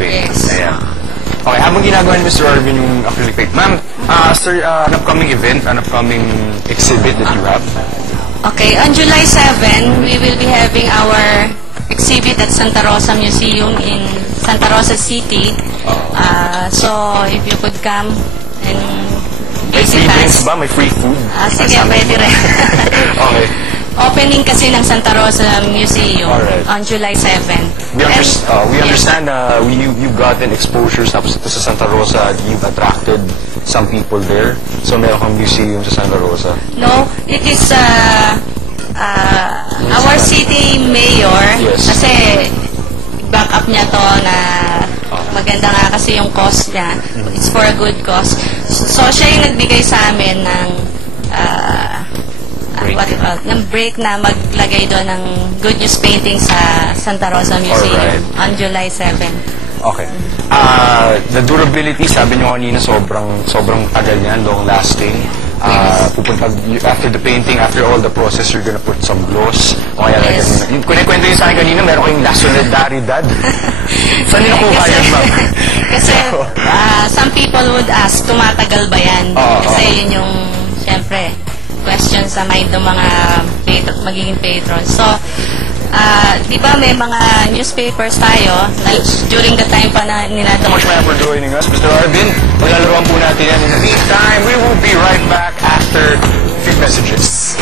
paint. Yes. Ayan. Okay, habang ginagawa ni Mr. Arvin yung acrylic paint, ma'am, sir, an upcoming event, an upcoming exhibit that you have? Okay, on July 7, we will be having our exhibit at Santa Rosa Museum in Santa Rosa City. So, if you could come and May visit free drinks us. ba? May free food? Sige, pwede rin. Okay. Opening kasi ng Santa Rosa Museum on July 7. We understand you've gotten exposures tapos ito sa Santa Rosa, you've attracted some people there. So meron kang museum sa Santa Rosa. No, it is our city mayor. Yes. Kasi back up niya to na maganda nga kasi yung cause niya. It's for a good cause. So siya yung nagbigay sa amin ng ng break na maglagay doon ng good news painting sa Santa Rosa Museum on July 7. Okay. The durability, sabi nyo kanina, sobrang tagal niyan, long lasting. After the painting, after all the process, you're gonna put some gloss. O kaya yung kwento yun sa akin kanina, meron kayong La Solidaridad. Saan nila kuha yan, ma'am? Kasi some people would ask, tumatagal ba yan? Kasi yun yung, syempre, question sa mind ng mga magiging patrons. So, di ba may mga newspapers tayo during the time pa na nila So much for joining us, Mr. Arvin. Maglalaroan po natin yan. In the meantime, we will be right back after few messages.